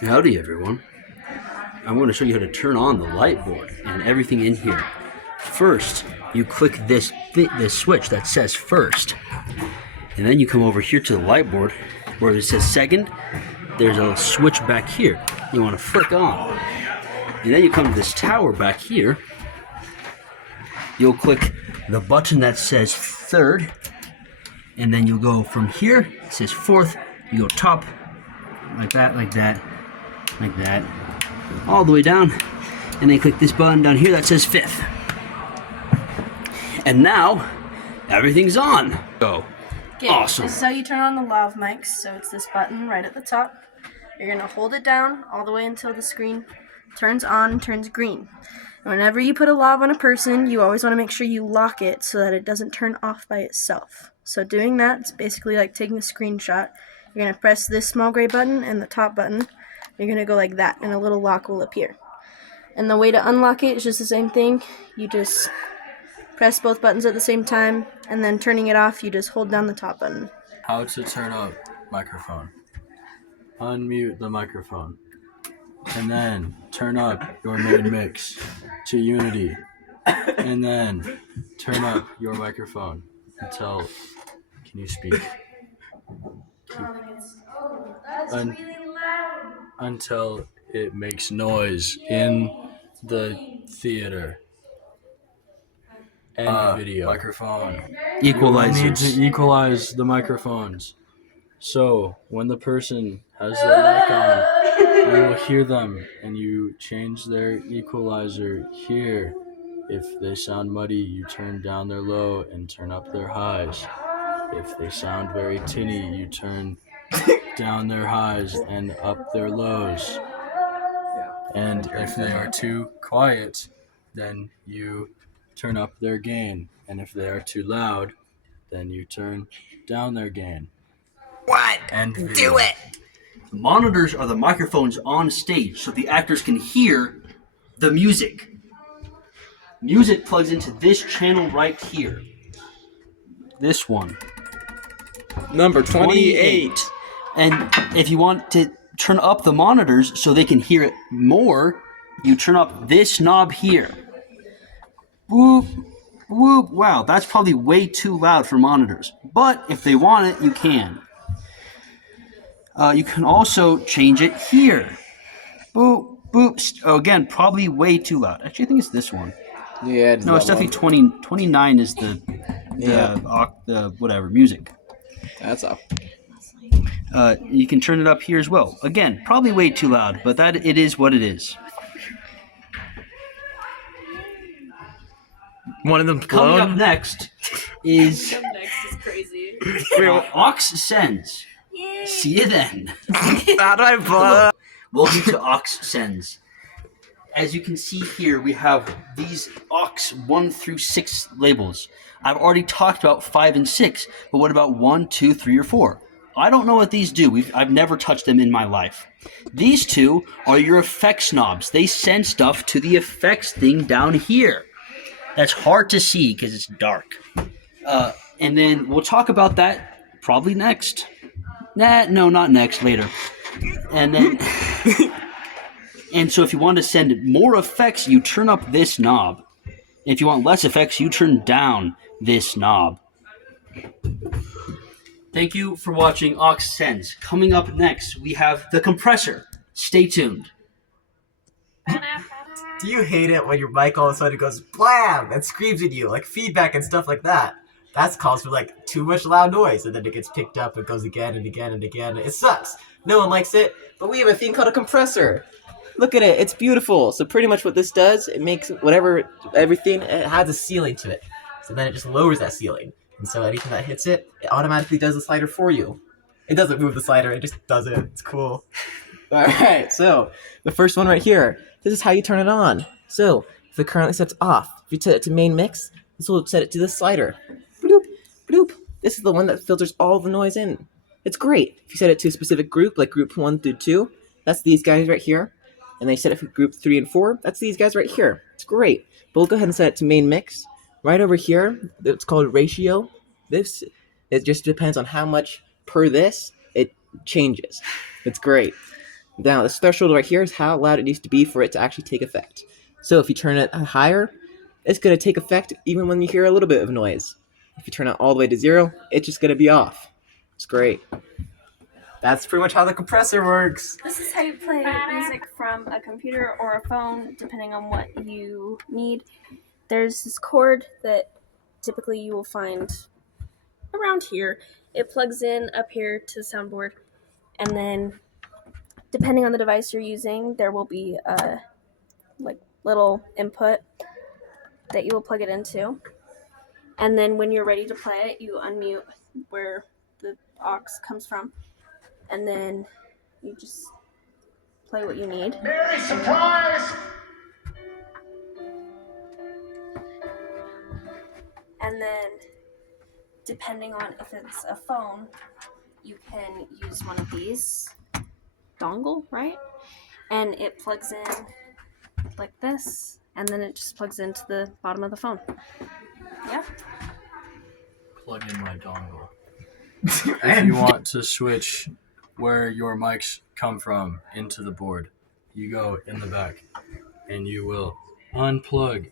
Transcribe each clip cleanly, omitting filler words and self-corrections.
Howdy everyone. I'm going to show you how to turn on the light board and everything in here. First, you click this switch that says first. And then you come over here to the light board where it says second. There's a switch back here. You want to flick on. And then you come to this tower back here. You'll click the button that says third. And then you'll go from here, it says fourth. You go top, like that, like that, like that, all the way down, and then click this button down here that says fifth. And now, everything's on. Go. Okay, awesome. This is how you turn on the lav mics. So it's this button right at the top. You're going to hold it down all the way until the screen turns on, turns green. And whenever you put a lav on a person, you always want to make sure you lock it so that it doesn't turn off by itself. So doing that, it's basically like taking a screenshot. You're going to press this small gray button and the top button. You're going to go like that, and a little lock will appear. And the way to unlock it is just the same thing. You just press both buttons at the same time, and then turning it off, you just hold down the top button. How to turn up microphone. Unmute the microphone. And then turn up your main mix to unity. And then turn up your microphone until, can you speak? Until it makes noise in the theater. And video. Microphone. Equalizers. You need to equalize the microphones. So when the person has their mic on, you will hear them, and you change their equalizer here. If they sound muddy, you turn down their low and turn up their highs. If they sound very tinny, you turn down their highs and up their lows. And if they are too quiet, then you turn up their gain. And if they are too loud, then you turn down their gain. What? And video. Do it! The monitors are the microphones on stage so the actors can hear the music. Music plugs into this channel right here. This one. Number 28. And if you want to turn up the monitors so they can hear it more, you turn up this knob here. Whoop, whoop. Wow, that's probably way too loud for monitors. But if they want it, you can. You can also change it here. Boop, boop. Oh, again, probably way too loud. Actually, I think it's this one. Yeah, No, it's definitely 29 is the whatever, music. That's up. You can turn it up here as well. Again, probably way too loud, but that it is what it is. One of them Coming up next is crazy. Aux Sends. See you then. How do I blow? Welcome to Aux Sends. As you can see here, we have these Aux 1 through 6 labels. I've already talked about 5 and 6, but what about 1, 2, 3, or 4? I don't know what these do. I've never touched them in my life. These two are your effects knobs. They send stuff to the effects thing down here. That's hard to see because it's dark. And then we'll talk about that probably next. No, not next, later. And then... And so if you want to send more effects, you turn up this knob. If you want less effects, you turn down this knob. Thank you for watching Aux Sends. Coming up next, we have the compressor. Stay tuned. Do you hate it when your mic all of a sudden goes blam and screams at you, like feedback and stuff like that? That's calls for like too much loud noise, and then it gets picked up and goes again and again and again. It sucks. No one likes it, but we have a thing called a compressor. Look at it, it's beautiful. So pretty much what this does, it makes everything, it has a ceiling to it. So then it just lowers that ceiling. And so anything that hits it, it automatically does the slider for you. It doesn't move the slider, it just does it. It's cool. Alright, so the first one right here, this is how you turn it on. So if it currently sets off, if you set it to main mix, this will set it to the slider. Bloop, bloop. This is the one that filters all the noise in. It's great. If you set it to a specific group, like group 1 through 2, that's these guys right here. And they set it for group 3 and 4, that's these guys right here. It's great. But we'll go ahead and set it to main mix. Right over here, it's called ratio. It just depends on how much per this, it changes. It's great. Now, this threshold right here is how loud it needs to be for it to actually take effect. So if you turn it higher, it's going to take effect even when you hear a little bit of noise. If you turn it all the way to 0, it's just going to be off. It's great. That's pretty much how the compressor works. This is how you play music from a computer or a phone, depending on what you need. There's this cord that typically you will find around here. It plugs in up here to the soundboard, and then depending on the device you're using, there will be a little input that you will plug it into. And then when you're ready to play it, you unmute where the aux comes from, and then you just play what you need. Merry surprise! And then, depending on if it's a phone, you can use one of these dongle, right? And it plugs in like this, and then it just plugs into the bottom of the phone. Yeah. Plug in my dongle. If you want to switch where your mics come from into the board, you go in the back and you will unplug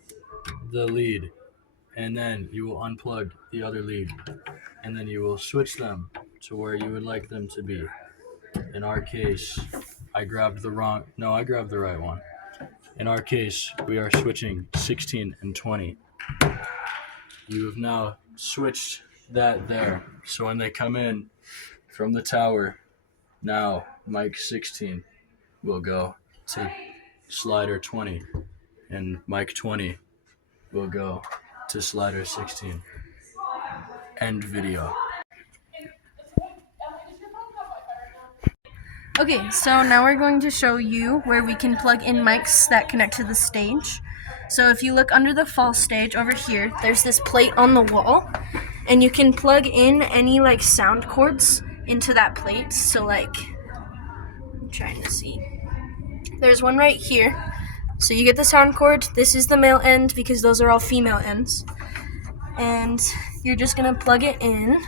the lead, and then you will unplug the other lead, and then you will switch them to where you would like them to be. In our case, I grabbed the right one. In our case, we are switching 16 and 20. You have now switched that there. So when they come in from the tower, now mic 16 will go to slider 20, and mic 20 will go to slider 16. End video. Okay, so now we're going to show you where we can plug in mics that connect to the stage. So if you look under the fall stage over here, there's this plate on the wall, and you can plug in any sound cords into that plate. So I'm trying to see. There's one right here. So you get the sound cord. This is the male end because those are all female ends. And you're just gonna plug it in.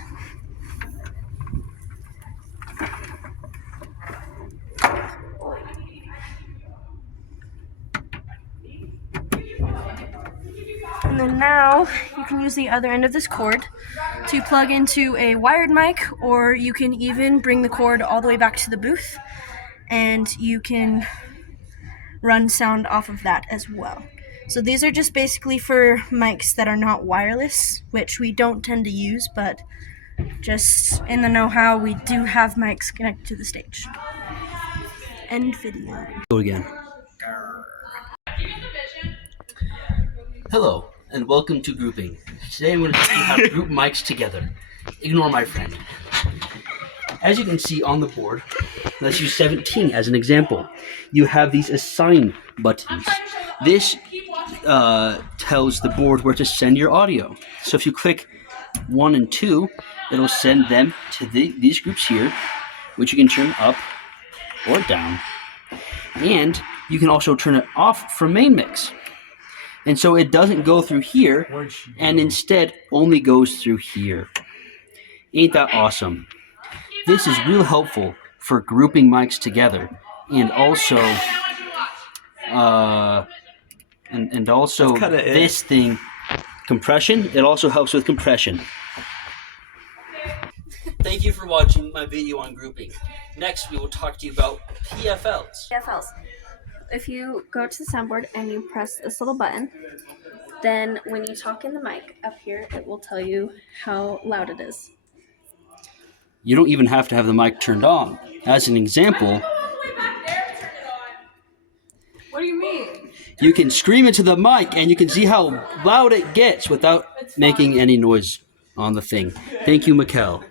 And then now you can use the other end of this cord to plug into a wired mic, or you can even bring the cord all the way back to the booth and you can run sound off of that as well. So these are just basically for mics that are not wireless, which we don't tend to use, but just in the know-how, we do have mics connected to the stage. End video. Go again. Hello, and welcome to grouping. Today I'm going to teach you how to group mics together. Ignore my friend. As you can see on the board, let's use 17 as an example. You have these assign buttons. This tells the board where to send your audio. So if you click 1 and 2, it'll send them to these groups here, which you can turn up or down. And you can also turn it off from main mix. And so it doesn't go through here, and instead only goes through here. Ain't that awesome? This is real helpful for grouping mics together, and also this thing, compression. It also helps with compression. Thank you for watching my video on grouping. Next, we will talk to you about PFLs. PFLs. If you go to the soundboard and you press this little button, then when you talk in the mic up here, it will tell you how loud it is. You don't even have to have the mic turned on. As an example, What do you mean? you can scream into the mic and you can see how loud it gets without making any noise on the thing. Thank you, Mikkel.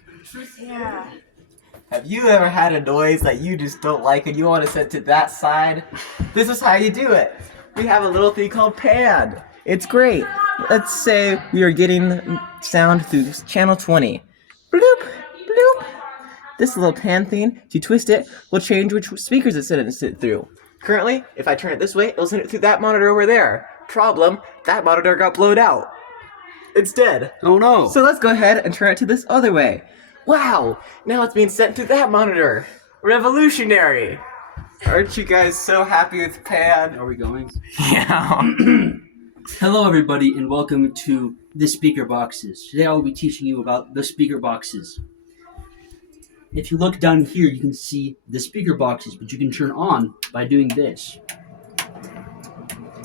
Yeah. Have you ever had a noise that you just don't like and you want to set to that side? This is how you do it. We have a little thing called pan. It's great. Let's say we are getting sound through channel 20. Bloop, bloop. This little pan thing, if you twist it, will change which speakers it's sent it through. Currently, if I turn it this way, it'll send it through that monitor over there. Problem, that monitor got blowed out. It's dead. Oh no. So let's go ahead and turn it to this other way. Wow, now it's being sent to that monitor. Revolutionary. Aren't you guys so happy with Pan? Are we going? Yeah. Hello, everybody, and welcome to the speaker boxes. Today I will be teaching you about the speaker boxes. If you look down here, you can see the speaker boxes, but you can turn on by doing this.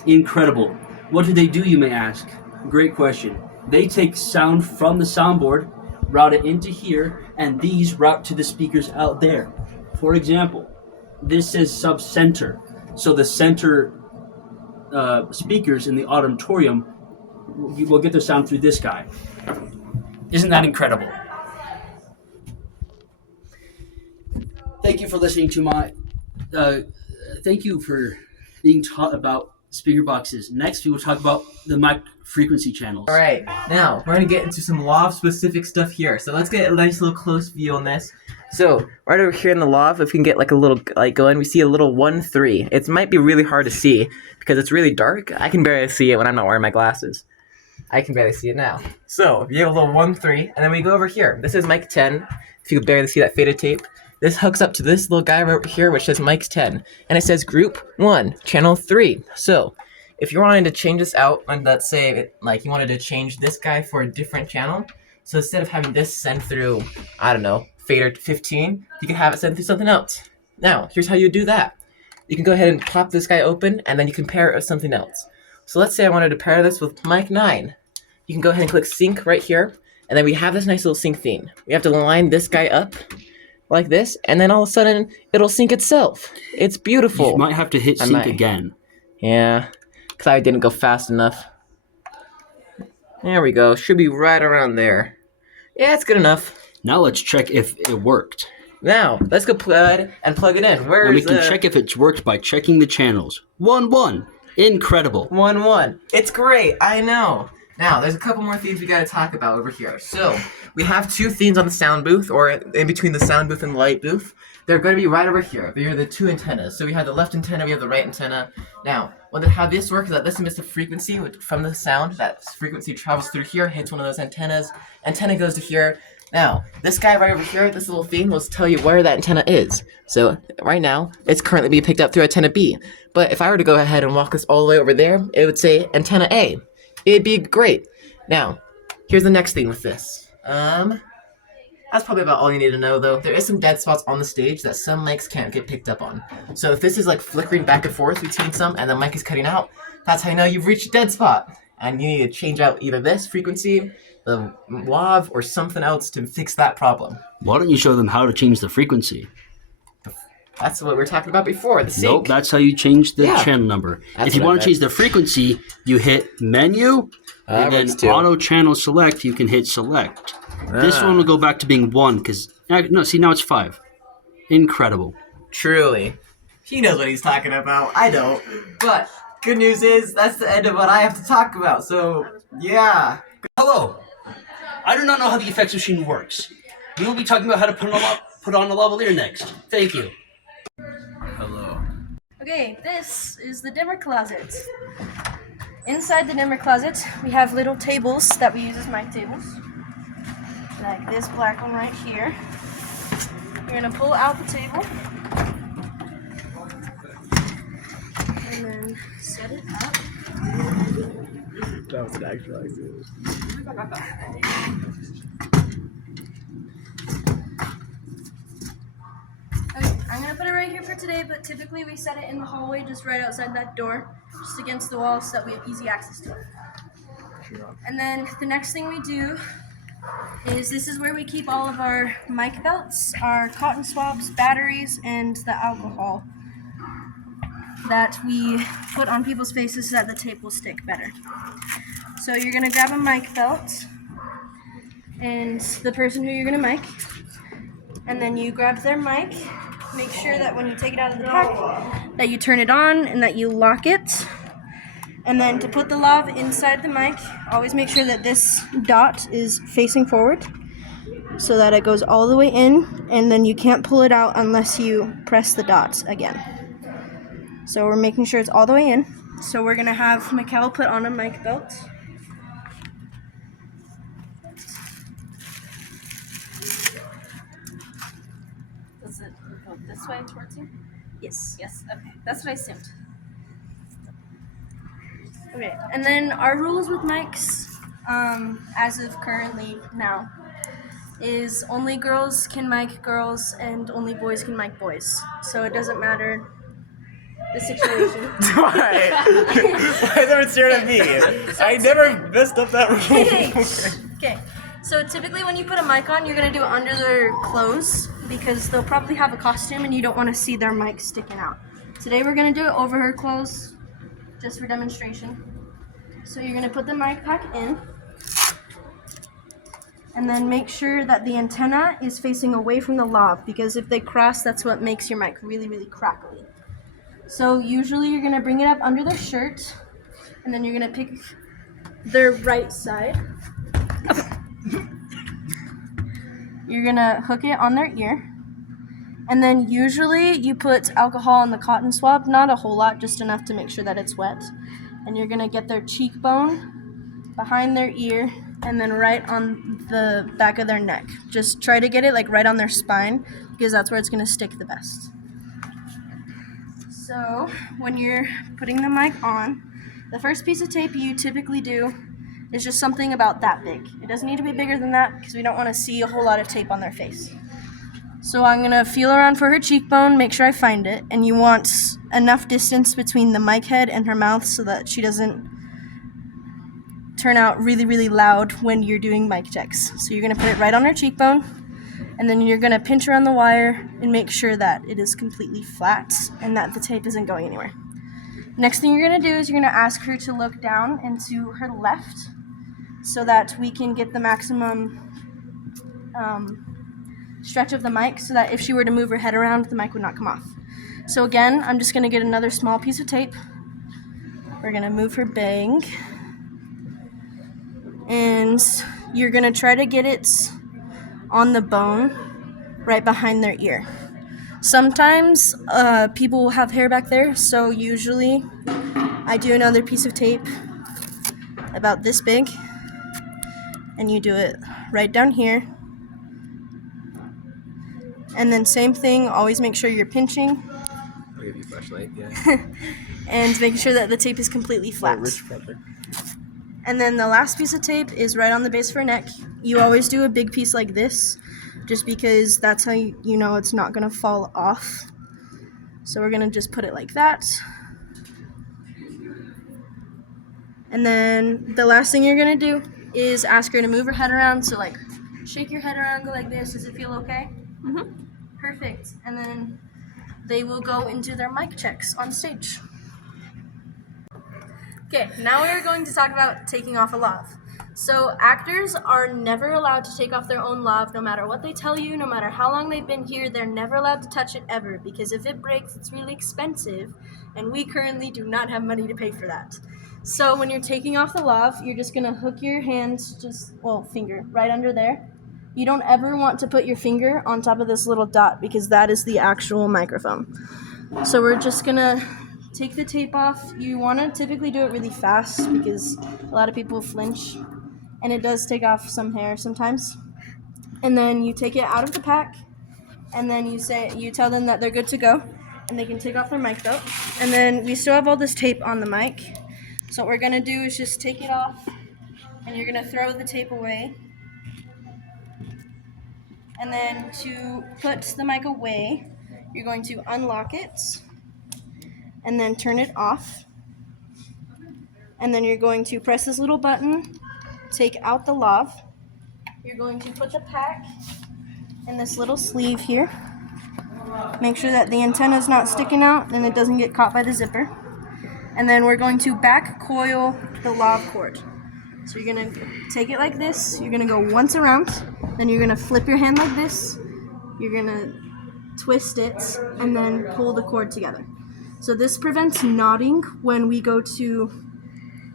Incredible. What do they do, you may ask? Great question. They take sound from the soundboard, route it into here, and these route to the speakers out there. For example, this says sub-center. So the center speakers in the auditorium will get their sound through this guy. Isn't that incredible? Thank you for listening to my. Thank you for being taught about speaker boxes. Next, we will talk about the mic frequency channels. All right, now we're gonna get into some lav specific stuff here. So let's get a nice little close view on this. So right over here in the lav, if we can get like a little like going, we see a little 1-3. It might be really hard to see because it's really dark. I can barely see it when I'm not wearing my glasses. I can barely see it now. So you have a little 1-3, and then we go over here. This is mic 10. If you can barely see that faded tape. This hooks up to this little guy right over here, which says mic 10, and it says group 1, channel 3. So if you're wanting to change this out, and let's say like you wanted to change this guy for a different channel, so instead of having this send through, I don't know, fader 15, you can have it send through something else. Now, here's how you do that. You can go ahead and pop this guy open, and then you can pair it with something else. So let's say I wanted to pair this with mic 9. You can go ahead and click sync right here, and then we have this nice little sync theme. We have to line this guy up like this, and then all of a sudden, it'll sync itself. It's beautiful. You might have to hit I sync might. again. Yeah, because I didn't go fast enough. There we go. Should be right around there. Yeah, it's good enough. Now let's check if it worked. Now, let's go ahead and plug it in. Where And we is can the check if it's worked by checking the channels. 1-1. Incredible. 1-1? It's great, I know. Now, there's a couple more themes we gotta talk about over here. So, we have 2 themes on the sound booth, or in between the sound booth and the light booth. They're going to be right over here. They're the 2 antennas. So we have the left antenna, we have the right antenna. Now, how this works is that this emits a frequency from the sound. That frequency travels through here, hits one of those antennas. Antenna goes to here. Now, this guy right over here, this little theme will tell you where that antenna is. So, right now, it's currently being picked up through antenna B. But if I were to go ahead and walk this all the way over there, it would say antenna A. It'd be great. Now, here's the next thing with this. That's probably about all you need to know, though. There is some dead spots on the stage that some mics can't get picked up on. So if this is like flickering back and forth between some and the mic is cutting out, that's how you know you've reached a dead spot. And you need to change out either this frequency, the lav, or something else to fix that problem. Why don't you show them how to change the frequency? That's what we were talking about before, the sync. Nope, that's how you change the Yeah. channel number. That's If you what I want meant. to change the frequency, you hit menu, and then works too. auto channel select, you can hit select. This Ah. one will go back to being 1, because, no, see, now it's 5. Incredible. Truly. He knows what he's talking about. I don't. But good news is that's the end of what I have to talk about. So, yeah. Hello. I do not know how the effects machine works. We will be talking about how to put on a lavalier next. Thank you. Hello. Okay, this is the dimmer closet. Inside the dimmer closet, we have little tables that we use as mic tables. Like this black one right here. You're gonna pull out the table and then set it up. That was an actual accident. Okay, I'm gonna put it right here for today, but typically we set it in the hallway just right outside that door, just against the wall so that we have easy access to it. And then the next thing we do is this is where we keep all of our mic belts, our cotton swabs, batteries, and the alcohol that we put on people's faces so that the tape will stick better. So you're gonna grab a mic belt and the person who you're gonna mic, and then you grab their mic. Make sure that when you take it out of the pack, that you turn it on and that you lock it. And then to put the lav inside the mic, always make sure that this dot is facing forward so that it goes all the way in, and then you can't pull it out unless you press the dots again. So we're making sure it's all the way in. So we're gonna have Mikkel put on a mic belt. Does it go this way towards you? Yes. is. Yes. Okay. That's what I assumed. Okay. And then our rules with mics, as of currently now, is only girls can mic girls and only boys can mic boys. So it doesn't matter the situation. Why? Why is everyone staring at me? I never messed up that rule. Okay. So typically when you put a mic on, you're going to do it under their clothes because they'll probably have a costume and you don't want to see their mic sticking out. Today we're going to do it over her clothes just for demonstration. So you're going to put the mic pack in and then make sure that the antenna is facing away from the lav because if they cross, that's what makes your mic really, really crackly. So usually you're going to bring it up under their shirt and then you're going to pick their right side. You're gonna hook it on their ear, and then usually you put alcohol on the cotton swab, not a whole lot, just enough to make sure that it's wet. And you're gonna get their cheekbone behind their ear and then right on the back of their neck. Just try to get it like right on their spine because that's where it's gonna stick the best. So when you're putting the mic on, the first piece of tape you typically do is just something about that big. It doesn't need to be bigger than that because we don't want to see a whole lot of tape on their face. So I'm going to feel around for her cheekbone, make sure I find it, and you want enough distance between the mic head and her mouth so that she doesn't turn out really, really loud when you're doing mic checks. So you're going to put it right on her cheekbone, and then you're going to pinch around the wire and make sure that it is completely flat and that the tape isn't going anywhere. Next thing you're going to do is you're going to ask her to look down and to her left so that we can get the maximum stretch of the mic so that if she were to move her head around, the mic would not come off. So again, I'm just going to get another small piece of tape. We're going to move her bang. And you're going to try to get it on the bone right behind their ear. Sometimes people will have hair back there, so usually I do another piece of tape about this big. And you do it right down here. And then same thing, always make sure you're pinching. I'll give you a flashlight, yeah. And making sure that the tape is completely flat. And then the last piece of tape is right on the base of her neck. You always do a big piece like this, just because that's how you know it's not going to fall off. So we're going to just put it like that. And then the last thing you're going to do is ask her to move her head around. So like shake your head around, go like this. Does it feel okay? Mm-hmm. Perfect. And then they will go into their mic checks on stage. Okay, now we are going to talk about taking off a lav. So actors are never allowed to take off their own lav no matter what they tell you, no matter how long they've been here. They're never allowed to touch it ever because if it breaks, it's really expensive and we currently do not have money to pay for that. So when you're taking off the lav, you're just going to hook your hands, finger, right under there. You don't ever want to put your finger on top of this little dot because that is the actual microphone. So we're just going to take the tape off. You want to typically do it really fast because a lot of people flinch and it does take off some hair sometimes. And then you take it out of the pack and then you tell them that they're good to go and they can take off their mic belt. And then we still have all this tape on the mic. So what we're going to do is just take it off and you're going to throw the tape away. And then to put the mic away, you're going to unlock it and then turn it off. And then you're going to press this little button, take out the lav. You're going to put the pack in this little sleeve here. Make sure that the antenna is not sticking out and it doesn't get caught by the zipper. And then we're going to back coil the lav cord. So you're going to take it like this, you're going to go once around, then you're going to flip your hand like this, you're going to twist it, and then pull the cord together. So this prevents knotting when we go to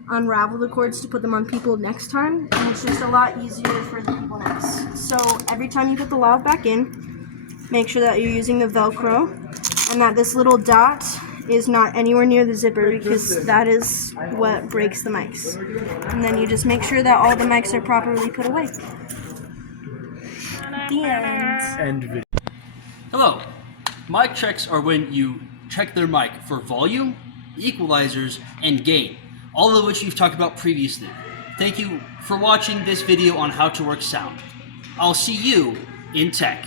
unravel the cords to put them on people next time, and it's just a lot easier for the people next. So every time you put the lav back in, make sure that you're using the Velcro, and that this little dot is not anywhere near the zipper because that is what breaks the mics. And then you just make sure that all the mics are properly put away. The end. End video. Hello. Mic checks are when you check their mic for volume, equalizers, and gain, all of which we've talked about previously. Thank you for watching this video on how to work sound. I'll see you in tech.